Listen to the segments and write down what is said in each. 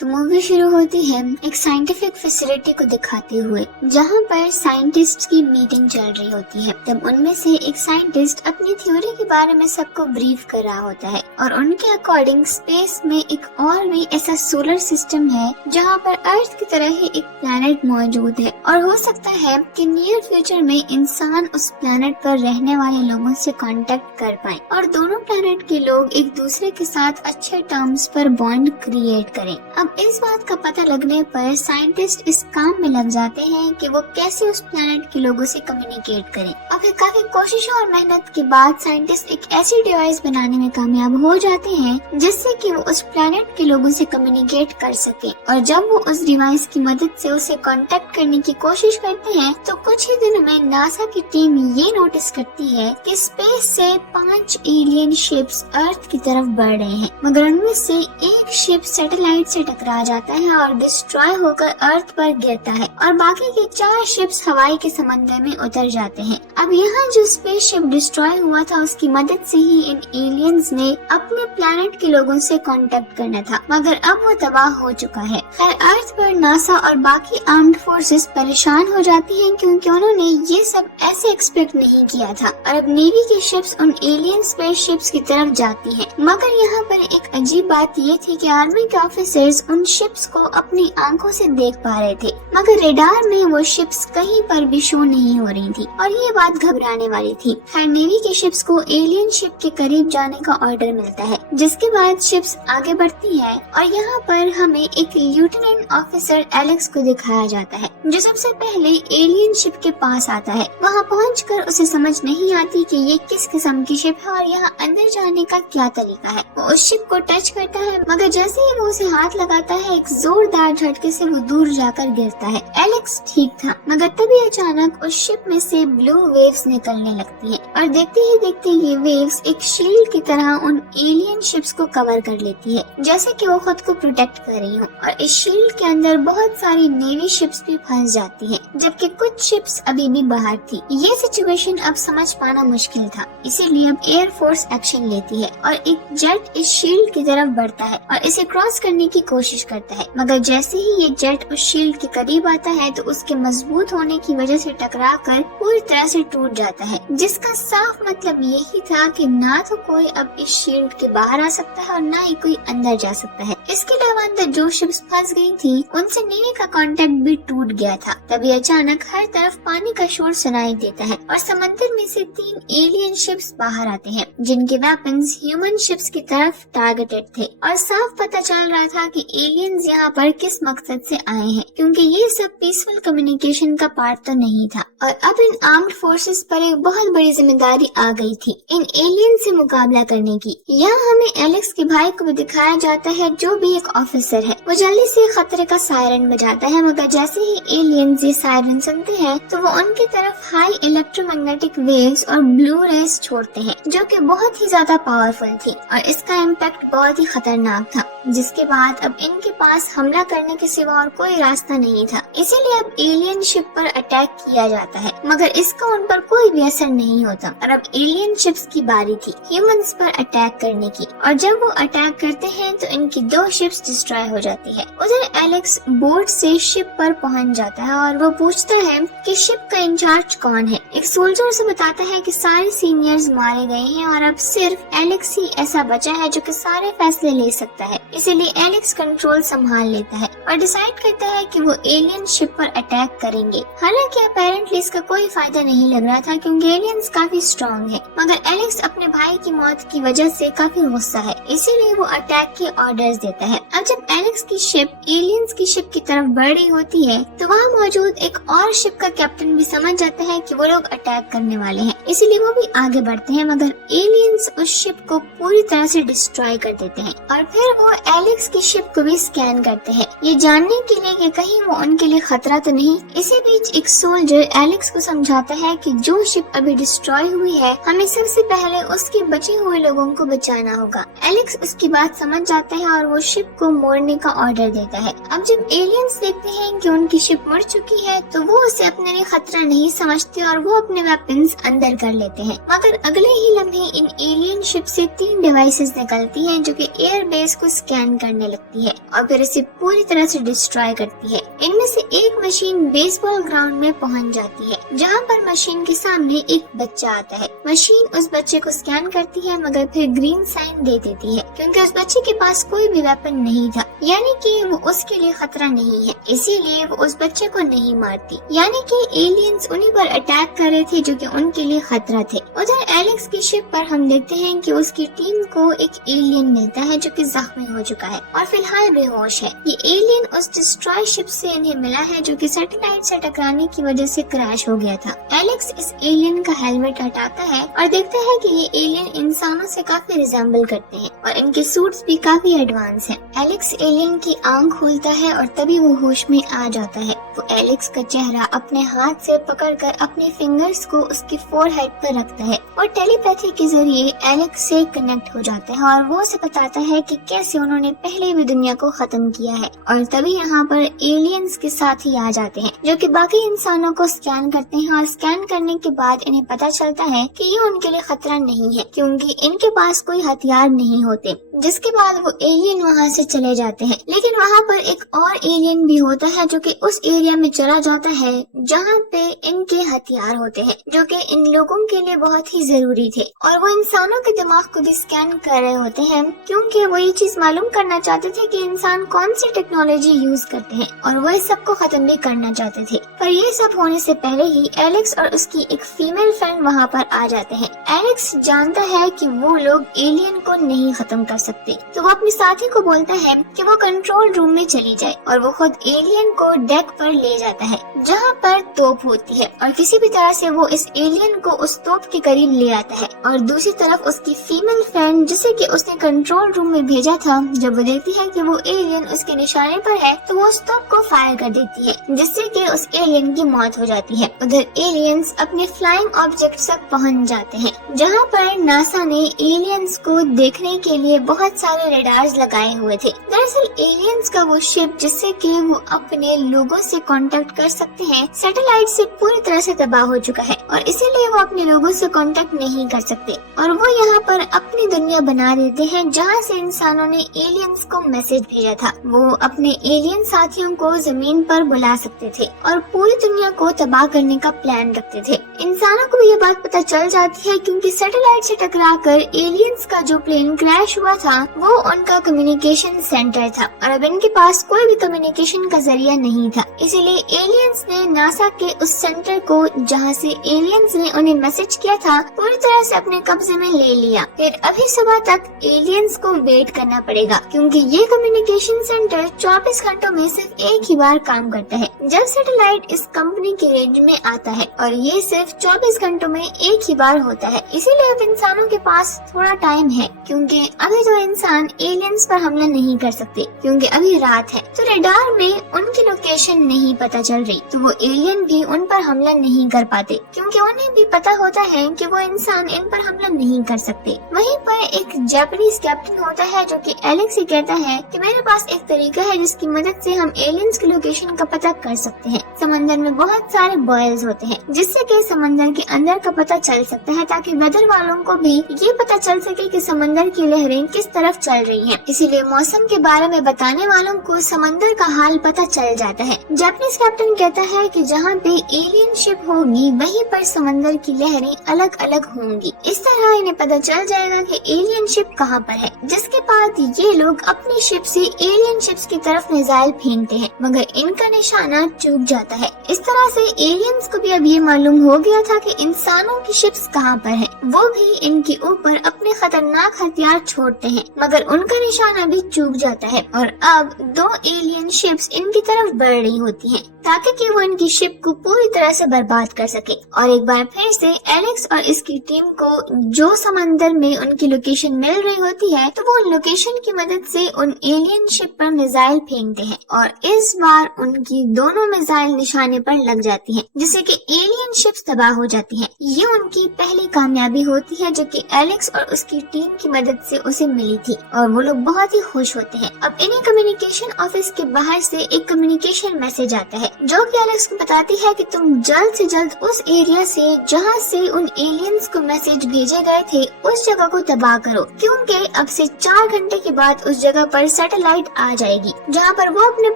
तो मूवी शुरू होती है एक साइंटिफिक फैसिलिटी को दिखाते हुए, जहाँ पर साइंटिस्ट की मीटिंग चल रही होती है। तब उनमें से एक साइंटिस्ट अपनी थ्योरी के बारे में सबको ब्रीफ कर रहा होता है और उनके अकॉर्डिंग स्पेस में एक और भी ऐसा सोलर सिस्टम है जहाँ पर अर्थ की तरह ही एक प्लैनेट मौजूद है और हो सकता है कि नियर फ्यूचर में इंसान उस प्लैनेट पर रहने वाले लोगों से कांटेक्ट कर पाए और दोनों प्लैनेट के लोग एक दूसरे के साथ अच्छे टर्म्स पर बॉन्ड क्रिएट करें। अब इस बात का पता लगने पर साइंटिस्ट इस काम में लग जाते हैं कि वो कैसे उस प्लैनेट के लोगों से कम्युनिकेट करें। अब फिर काफी कोशिशों और मेहनत के बाद साइंटिस्ट एक ऐसी डिवाइस बनाने में कामयाब हो जाते हैं जिससे कि वो उस प्लैनेट के लोगों से कम्युनिकेट कर सके। और जब वो उस डिवाइस की मदद से उसे कांटेक्ट करने की कोशिश करते हैं तो कुछ ही दिनों में नासा की टीम ये नोटिस करती है कि स्पेस से 5 एलियन शिप्स अर्थ की तरफ बढ़ रहे हैं, मगर उनमें से एक शिप सैटेलाइट से टकरा जाता है और डिस्ट्रॉय होकर अर्थ पर गिरता है और बाकी के 4 शिप्स हवाई के समंदर में उतर जाते हैं। अब यहाँ जो स्पेसशिप डिस्ट्रॉय हुआ था उसकी मदद से ही इन एलियंस ने अपने प्लैनेट के लोगों से कांटेक्ट करना था, मगर अब वो तबाह हो चुका है। खैर अर्थ पर नासा और बाकी आर्म्ड फोर्सेस परेशान हो जाती हैं क्योंकि उन्होंने ये सब ऐसे एक्सपेक्ट नहीं किया था और अब नेवी की शिप्स उन एलियन स्पेसशिप्स की तरफ जाती हैं। मगर यहाँ पर एक अजीब बात ये थी कि आर्मी के ऑफिसर्स उन शिप्स को अपनी आंखों से देख पा रहे थे, मगर रेडार में वो शिप्स कहीं पर भी शो नहीं हो रही थी और ये बात घबराने वाली थी। खैर नेवी की शिप्स को एलियन शिप के करीब जाने का ऑर्डर मिलता है, जिसके बाद शिप्स आगे बढ़ती है और यहाँ पर हमें एक लेफ्टिनेंट ऑफिसर एलेक्स को दिखाया जाता है जो सबसे पहले एलियन शिप के पास आता है। वहाँ पहुंचकर उसे समझ नहीं आती कि ये किस किस्म की शिप है और यहाँ अंदर जाने का क्या तरीका है। वो उस शिप को टच करता है, मगर जैसे ही वो उसे हाथ लगाता है एक जोरदार झटके से वो दूर जाकर गिरता है। एलेक्स ठीक था, मगर तभी अचानक उस शिप में से ब्लू वेव्स निकलने लगती हैं और देखते ही देखते ये वेव्स एक शील्ड की तरह उन एलियन शिप्स को कवर कर लेती है, जैसे कि वो खुद को प्रोटेक्ट कर रही हो। और इस शील्ड के अंदर बहुत सारी नेवी शिप्स भी फंस जाती हैं, जबकि कुछ शिप्स अभी भी बाहर थी। ये सिचुएशन अब समझ पाना मुश्किल था, इसीलिए अब एयर फोर्स एक्शन लेती है और एक जेट इस शील्ड की तरफ बढ़ता है और इसे क्रॉस करने की कोशिश करता है, मगर जैसे ही ये जेट उस शील्ड के करीब आता है तो उसके मजबूत होने की वजह से टकराकर पूरी तरह से टूट जाता है, जिसका साफ मतलब यही था कि ना तो कोई अब इस शील्ड के बाहर आ सकता है और ना ही कोई अंदर जा सकता है। इसके अलावा अंदर जो शिप्स फंस गई थी उनसे नेवी का कांटेक्ट भी टूट गया था। तभी अचानक हर तरफ पानी का शोर सुनाई देता है और समंदर में से 3 एलियन शिप्स बाहर आते हैं जिनके वेपन्स ह्यूमन शिप्स की तरफ टारगेटेड थे और साफ पता चल रहा था कि एलियंस यहाँ पर किस मकसद से आए हैं, क्योंकि ये सब पीसफुल कम्युनिकेशन का पार्ट तो नहीं था। और अब इन आर्म्ड फोर्सेस पर एक बहुत बड़ी जिम्मेदारी आ गई थी इन एलियन से मुकाबला करने की। यहाँ हमें एलेक्स के भाई को भी दिखाया जाता है जो भी एक ऑफिसर है। वो जल्दी से खतरे का सायरन बजाता है, मगर जैसे ही एलियंस ये सायरन सुनते हैं तो वो उनकी तरफ हाई इलेक्ट्रोमैग्नेटिक वेव्स और ब्लू रेज छोड़ते हैं जो कि बहुत ही ज्यादा पावरफुल थी और इसका इम्पैक्ट बहुत ही खतरनाक था, जिसके बाद अब इनके पास हमला करने के सिवा और कोई रास्ता नहीं था। इसीलिए अब एलियन शिप पर अटैक किया जाता है, मगर इसका उन पर कोई भी असर नहीं होता और अब एलियन शिप्स की बारी थी ह्यूमंस पर अटैक करने की। और जब वो अटैक करते हैं तो इनकी 2 शिप्स डिस्ट्रॉय हो जाती है। उधर एलेक्स बोट से शिप पर पहुंच जाता है और वो पूछता है कि शिप का इंचार्ज कौन है। एक सोल्जर से बताता है कि सारे सीनियर्स मारे गए हैं और अब सिर्फ एलेक्स ही ऐसा बचा है जो कि सारे फैसले ले सकता है। इसीलिए एलेक्स कंट्रोल संभाल लेता है और डिसाइड करता है कि वो एलियन शिप पर अटैक करेंगे। हालांकि अपेरेंटली इसका कोई फायदा नहीं लग रहा था क्योंकि एलियंस काफी स्ट्रॉन्ग है, मगर एलेक्स अपने भाई की मौत की वजह से काफी गुस्सा है, इसीलिए वो अटैक के ऑर्डर्स देता है। अब जब एलेक्स की शिप एलियंस की शिप की तरफ बढ़ रही होती है तो वहाँ मौजूद एक और शिप का कैप्टन भी समझ जाता है कि वो लोग अटैक करने वाले हैं, इसीलिए वो भी आगे बढ़ते हैं, मगर एलियंस उस शिप को पूरी तरह से डिस्ट्रॉय कर देते हैं। और फिर वो एलेक्स की शिप को भी स्कैन करते हैं ये जानने के लिए कि कहीं वो उनके लिए खतरा तो नहीं। इसी बीच एक सोल्जर एलेक्स को समझाता है कि जो शिप अभी डिस्ट्रॉय हुई है हमें सबसे पहले उसके बचे हुए लोगों को बचाना होगा। एलेक्स उसकी बात समझ जाता है और वो शिप को मोड़ने का ऑर्डर देता है। अब जब एलियंस देखते हैं कि उनकी शिप मुड़ चुकी है तो वो उसे अपने लिए खतरा नहीं समझते और वो अपने वेपन्स अंदर कर लेते हैं, मगर अगले ही लम्हे इन एलियन शिप से 3 डिवाइसेस निकलती हैं जो कि एयर बेस को स्कैन स्कैन करने लगती है और फिर उसे पूरी तरह से डिस्ट्रॉय करती है। इनमें से एक मशीन बेसबॉल ग्राउंड में पहुंच जाती है, जहां पर मशीन के सामने एक बच्चा आता है। मशीन उस बच्चे को स्कैन करती है मगर फिर ग्रीन साइन दे देती है क्योंकि उस बच्चे के पास कोई भी वेपन नहीं था, यानी कि वो उसके लिए खतरा नहीं है, इसीलिए वो उस बच्चे को नहीं मारती। यानी कि एलियंस उन्हीं पर अटैक कर रहे थे जो कि उनके लिए खतरा थे। उधर एलेक्स की शिप पर हम देखते हैं कि उसकी टीम को एक एलियन मिलता है जो कि जख्मी हो चुका है और फिलहाल बेहोश है। ये एलियन उस डिस्ट्रॉय शिप से इन्हें मिला है जो कि सैटेलाइट से टकराने की वजह से क्रैश हो गया था। एलेक्स इस एलियन का हेलमेट हटाता है और देखता है कि ये एलियन इंसानों से काफी रिजेंबल करते हैं और इनके सूट्स भी काफी एडवांस हैं। एलेक्स एलियन की आंख खोलता है और तभी वो होश में आ जाता है। वो एलेक्स का चेहरा अपने हाथ से पकड़कर अपने फिंगर्स को उसकी फोरहेड पर रखता है और टेलीपैथी के जरिए एलेक्स से कनेक्ट हो जाता है और वो उसे बताता है कि कैसे उन्होंने पहले भी दुनिया को खत्म किया है। और तभी यहाँ पर एलियंस के साथ ही आ जाते हैं जो कि बाकी इंसानों को स्कैन करते हैं और स्कैन करने के बाद इन्हें पता चलता है कि ये उनके लिए खतरा नहीं है क्योंकि इनके पास कोई हथियार नहीं होते। जिसके बाद वो एलियन वहाँ से चले जाते हैं, लेकिन वहाँ पर एक और एलियन भी होता है जो कि उस एरिया में चला जाता है जहाँ पे इनके हथियार होते हैं जो कि इन लोगों के लिए बहुत ही जरूरी थे। और वो इंसानों के दिमाग को भी स्कैन कर रहे होते हैं क्योंकि वो ये चीज मालूम करना चाहते थे कि इंसान कौन सी टेक्नोलॉजी यूज करते हैं और वो इस सब को खत्म भी करना चाहते थे। पर ये सब होने से पहले ही एलेक्स और उसकी एक फीमेल फ्रेंड वहाँ पर आ जाते हैं। एलेक्स जानता है कि वो लोग एलियन को नहीं खत्म कर सकते, तो वो अपने साथी को बोलता है कि वो कंट्रोल रूम में चली जाए और वो खुद एलियन को डेक पर ले जाता है जहाँ पर तोप होती है और किसी भी तरह से वो इस एलियन को उस तोप के करीब ले आता है। और दूसरी तरफ उसकी फीमेल फ्रेंड जिसे कि उसने कंट्रोल रूम में भेजा था, जब वो देखती है कि वो एलियन उसके निशाने पर है तो वो उस तोप को फायर कर देती है जिससे कि उस एलियन की मौत हो जाती है। उधर एलियंस अपने फ्लाइंग ऑब्जेक्ट तक पहुंच जाते हैं जहाँ पर नासा ने एलियंस को देखने के लिए बहुत सारे रेडार्स लगाए हुए थे। दरअसल एलियंस का वो शिप जिससे कि वो अपने लोगों से कांटेक्ट कर सकते हैं सैटेलाइट से पूरी तरह से तबाह हो चुका है और इसीलिए वो अपने लोगों से कांटेक्ट नहीं कर सकते और वो यहाँ पर अपनी दुनिया बना देते हैं जहाँ से इंसानों ने एलियंस को मैसेज भेजा था। वो अपने एलियन साथियों को जमीन पर बुला सकते थे और पूरी दुनिया को तबाह करने का प्लान रखते थे। इंसानों को भी ये बात पता चल जाती है क्योंकि सैटेलाइट से टकराकर एलियंस का जो प्लेन क्रैश हुआ था वो उनका कम्युनिकेशन सेंटर था और अब इनके पास कोई भी कम्युनिकेशन का जरिया नहीं था। इसीलिए एलियंस ने नासा के उस सेंटर को जहाँ से एलियंस ने उन्हें मैसेज किया था पूरी तरह से अपने कब्जे में ले लिया। फिर अभी सुबह तक एलियंस को वेट करना पड़ेगा क्योंकि ये कम्युनिकेशन सेंटर 24 घंटों में सिर्फ एक ही बार काम करता है जब सैटेलाइट इस कंपनी की रेंज में आता है और ये सिर्फ 24 घंटों में एक ही बार होता है। इसीलिए अब इंसानों के पास थोड़ा टाइम है क्योंकि अभी तो इंसान एलियंस पर हमला नहीं कर सकते क्योंकि अभी रात है, तो रेडार में उनकी लोकेशन नहीं पता चल रही, तो वो एलियन भी उन पर हमला नहीं कर पाते क्योंकि उन्हें भी पता होता है कि वो इंसान इन पर हमला नहीं कर सकते। वहीं पर एक जापानीज कैप्टन होता है जो कि एलेक्स से कहता है कि मेरे पास एक तरीका है जिसकी मदद से हम एलियंस की लोकेशन का पता कर सकते हैं। समंदर में बहुत सारे बॉयल्स होते हैं जिससे कि समंदर के अंदर का पता चल सकता है ताकि वेदर वालों को भी ये पता चल सके कि समंदर की लहरें किस तरफ चल रही हैं। इसीलिए मौसम के बारे में बताने वालों को समंदर का हाल पता चल जाता है। जापानीज कैप्टन कहता है कि जहाँ पे एलियन शिप होगी वहीं पर समंदर की लहरें अलग अलग होंगी। इस तरह इन्हें पता चल जाएगा कि एलियन शिप कहाँ पर है, जिसके बाद ये लोग अपनी शिप से एलियन शिप्स की तरफ मिसाइल फेंकते हैं मगर इनका निशाना चूक जाता है। इस तरह से एलियंस को भी अब ये मालूम हो गया था कि इंसानों की शिप्स कहाँ पर है। वो भी इनके ऊपर अपने खतरनाक हथियार छोड़ते हैं मगर उनका निशाना भी चूक जाता है और अब 2 एलियन शिप्स इनकी तरफ बढ़ रही होती हैं ताकि कि वो इनकी शिप को पूरी तरह से बर्बाद कर सके। और एक बार फिर से एलेक्स और इसकी टीम को जो समंदर में उनकी लोकेशन मिल रही होती है तो वो लोकेशन की मदद से उन एलियन शिप पर मिसाइल फेंकते हैं और इस बार उनकी दोनों मिसाइल निशाने पर लग जाती हैं जिससे कि एलियन शिप्स तबाह हो जाती हैं। ये उनकी की पहली कामयाबी होती है जो कि एलेक्स और उसकी टीम की मदद से उसे मिली थी और वो लोग बहुत ही खुश होते हैं। अब इन्हीं कम्युनिकेशन ऑफिस के बाहर से एक कम्युनिकेशन मैसेज आता है जो कि एलेक्स को बताती है कि तुम जल्द से जल्द उस एरिया से जहाँ से उन एलियंस को मैसेज भेजे गए थे उस जगह को तबाह करो, क्योंकि अब से 4 घंटे के बाद उस जगह पर सैटेलाइट आ जाएगी जहाँ पर वो अपने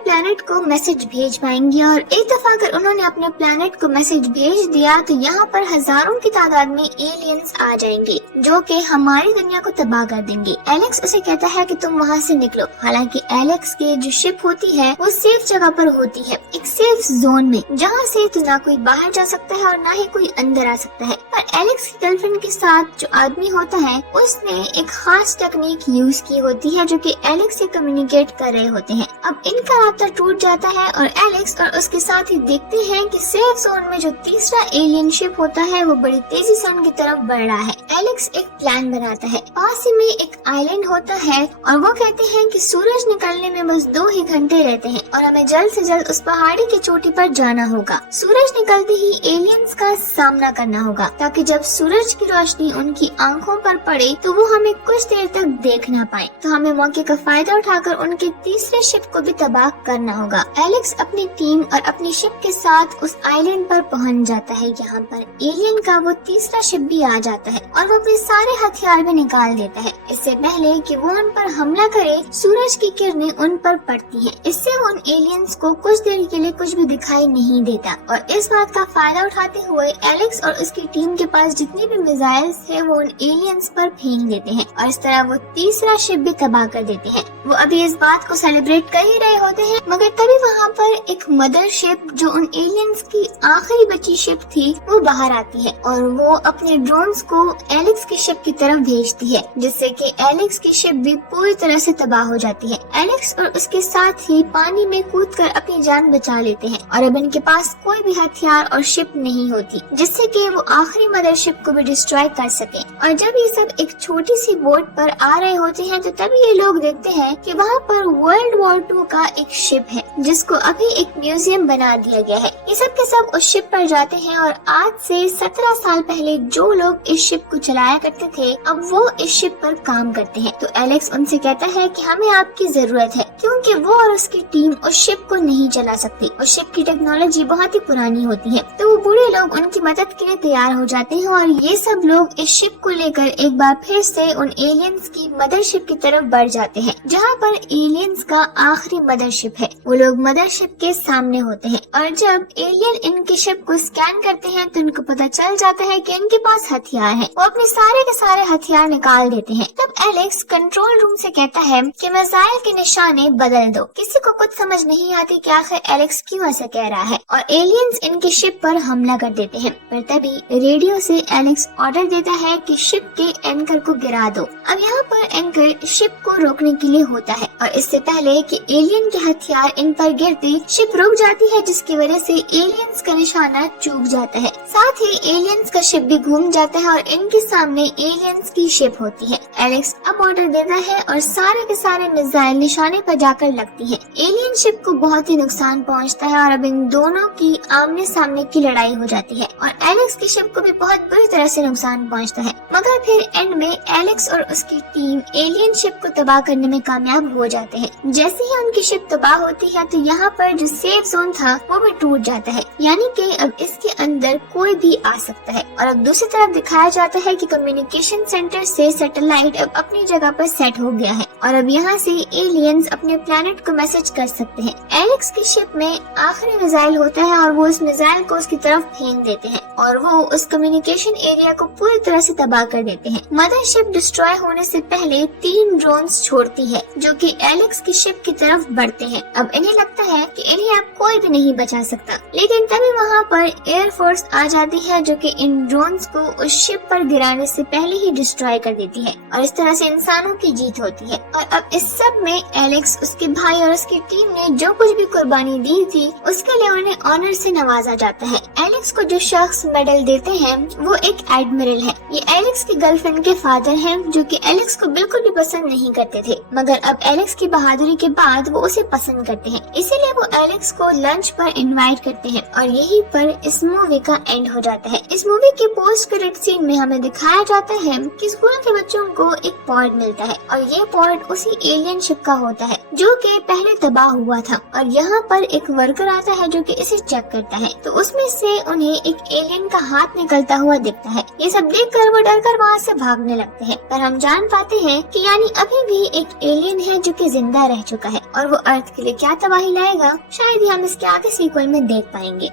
प्लेनेट को मैसेज भेज पाएंगे। और एक दफा अगर उन्होंने अपने प्लेनेट को मैसेज भेज दिया तो यहाँ पर हजारों की तादाद में एलियंस आ जाएंगे जो कि हमारी दुनिया को तबाह कर देंगे। एलेक्स उसे कहता है कि तुम वहाँ से निकलो। हालांकि एलेक्स की जो शिप होती है वो सेफ जगह पर होती है, एक सेफ जोन में, जहाँ से तो ना कोई बाहर जा सकता है और ना ही कोई अंदर आ सकता है। पर एलेक्स की गर्लफ्रेंड के साथ जो आदमी होता है उसने एक खास टेक्निक यूज की होती है जो कि एलेक्स से कम्युनिकेट कर रहे होते हैं। अब इनका रास्ता टूट जाता है और एलेक्स और उसके साथ ही देखते हैं कि सेफ जोन में जो तीसरा एलियन शिप होता है वो बड़ी तेजी से उनकी तरफ बढ़ रहा है। एलेक्स एक प्लान बनाता है। पास ही में एक आइलैंड होता है और वो कहते हैं कि सूरज निकलने में बस 2 ही घंटे रहते हैं और हमें जल्द से जल्द उस पहाड़ी की चोटी पर जाना होगा। सूरज निकलते ही एलियंस का सामना करना होगा ताकि जब सूरज की रोशनी उनकी आंखों पर पड़े तो वो हमें कुछ देर तक देख ना पाए। तो हमें मौके का फायदा उठाकर उनके तीसरे शिप को भी तबाह करना होगा। एलेक्स अपनी टीम और अपनी शिप के साथ उस आइलैंड पर पहुंच जाता है। यहाँ पर एलियन का वो तीसरा शिप भी आ जाता है और वो अपने सारे हथियार भी निकाल देता है। इससे पहले कि वो उन पर हमला करे सूरज की किरणें उन पर पड़ती हैं। इससे उन एलियंस को कुछ देर के लिए कुछ भी दिखाई नहीं देता और इस बात का फायदा उठाते हुए एलेक्स और उसकी टीम के पास जितनी भी मिसाइल्स थे वो उन एलियंस पर फेंक देते हैं और इस तरह वो तीसरा शिप भी तबाह कर देते हैं। वो अभी इस बात को सेलिब्रेट कर ही रहे होते हैं मगर तभी वहाँ पर एक मदर शिप जो उन एलियंस की आखिरी बची शिप थी वो बाहर आती है और वो अपने ड्रोन्स को एलेक्स की शिप की तरफ भेजती है जिससे कि एलेक्स की शिप भी पूरी तरह से तबाह हो जाती है। एलेक्स और उसके साथ ही पानी में कूदकर अपनी जान बचा लेते हैं और अब इनके पास कोई भी हथियार और शिप नहीं होती जिससे कि वो आखिरी मदर शिप को भी डिस्ट्रॉय कर सके। और जब ये सब एक छोटी सी बोट पर आ रहे होते हैं तो तभी ये लोग देखते हैं कि वहाँ पर वर्ल्ड वॉर 2 का एक शिप है जिसको अभी एक म्यूजियम बना दिया गया है। ये सब के सब उस शिप पर जाते हैं और आज से 17 साल पहले जो लोग इस शिप को चलाया करते थे अब वो इस शिप पर काम करते हैं। तो एलेक्स उनसे कहता है कि हमें आपकी जरूरत है क्योंकि वो और उसकी टीम उस शिप को नहीं चला सकती। उस शिप की टेक्नोलॉजी बहुत ही पुरानी होती है। तो वो बूढ़े लोग उनकी मदद के लिए तैयार हो जाते हैं और ये सब लोग इस शिप को लेकर एक बार फिर से उन एलियंस की मदरशिप की तरफ बढ़ जाते हैं जहाँ पर एलियंस का आखिरी मदरशिप है। वो लोग मदरशिप के सामने होते हैं और जब एलियन इनकी शिप को स्कैन करते हैं तो उनको पता चल जाता है कि इनके पास हथियार है। वो अपने सारे के सारे हथियार निकाल देते हैं। तब एलेक्स कंट्रोल रूम से कहता है कि मिसाइल के निशाने बदल दो। किसी को कुछ समझ नहीं आती कि आखिर एलेक्स क्यों ऐसा कह रहा है और एलियंस इनकी शिप पर हमला कर देते हैं। पर तभी रेडियो से एलेक्स ऑर्डर देता है कि शिप के एंकर को गिरा दो। अब यहाँ पर एंकर शिप को रोकने के लिए होता है और इससे पहले कि एलियन के हथियार इन पर गिरते शिप रुक जाती है जिसकी वजह से एलियंस का निशाना चूक जाता है। साथ ही एलियंस का शिप भी घूम जाता है और इनके सामने एलियंस की शिप होती है। एलेक्स अब ऑर्डर देता है और सारे के सारे मिसाइल निशाने पर जाकर लगती है। एलियन शिप को बहुत ही नुकसान पहुँचता है और अब इन दोनों की आमने सामने की लड़ाई हो जाती है और एलेक्स की शिप को भी बहुत बुरी तरह से नुकसान पहुँचता है। मगर फिर एंड में एलेक्स और उसकी टीम एलियन शिप को तबाह करने में कामयाब हो जाते हैं। जैसे ही उनकी शिप तबाह होती है तो यहाँ पर जो सेफ जोन था वो भी टूट जाता है, यानी कि अब इसके अंदर कोई भी आ सकता है। और अब दूसरी तरफ दिखाया जाता है कि कम्युनिकेशन सेंटर से सैटेलाइट अब अपनी जगह पर सेट हो गया है और अब यहाँ से एलियंस अपने प्लेनेट को मैसेज कर सकते हैं। एलेक्स की शिप में आखिरी मिसाइल होता है और वो उस मिसाइल को उसकी तरफ फेंक देते हैं और वो उस कम्युनिकेशन एरिया को पूरी तरह से तबाह कर देते हैं। मदर शिप डिस्ट्रॉय होने से पहले 3 ड्रोन्स छोड़ती है जो कि एलेक्स की शिप की तरफ बढ़ते हैं। अब इन्हें लगता है कि इन्हें अब कोई भी नहीं बचा सकता, लेकिन तभी वहाँ पर एयर फोर्स आ जाती है जो कि इन ड्रोन्स को उस शिप पर गिराने से पहले ही डिस्ट्रॉय कर देती है और इस तरह से इंसानों की जीत होती है। और अब इस सब में एलेक्स, उसके भाई और उसकी टीम ने जो कुछ भी कुर्बानी दी थी उसके लिए उन्हें ऑनर से नवाजा जाता है। एलेक्स को जो शख्स मेडल देते हैं वो एक एडमिरल है। ये एलेक्स की गर्लफ्रेंड के फादर हैं, जो कि एलेक्स को बिल्कुल भी पसंद नहीं करते थे, मगर अब एलेक्स की बहादुरी के बाद वो उसे पसंद करते हैं। इसीलिए वो एलेक्स को लंच पर इनवाइट करते हैं और यहीं पर इस मूवी का एंड हो जाता है। इस मूवी के पोस्ट क्रेडिट सीन में हमें दिखाया जाता है कि स्कूल के बच्चों को एक पॉड मिलता है और ये पॉड उसी एलियन शिप का होता है जो कि पहले तबाह हुआ था। और यहाँ पर एक वर्कर आता है जो कि इसे चेक करता है, तो उसमें से उन्हें एक एलियन का हाथ निकलता हुआ दिखता है। ये सब देखकर वो डरकर वहाँ से भागने लगते हैं, पर हम जान पाते हैं कि यानी अभी भी एक एलियन है जो कि जिंदा रह चुका है और वो अर्थ के लिए क्या तबाही लाएगा शायद ही हम इसके आगे सीक्वल में देख पाएंगे।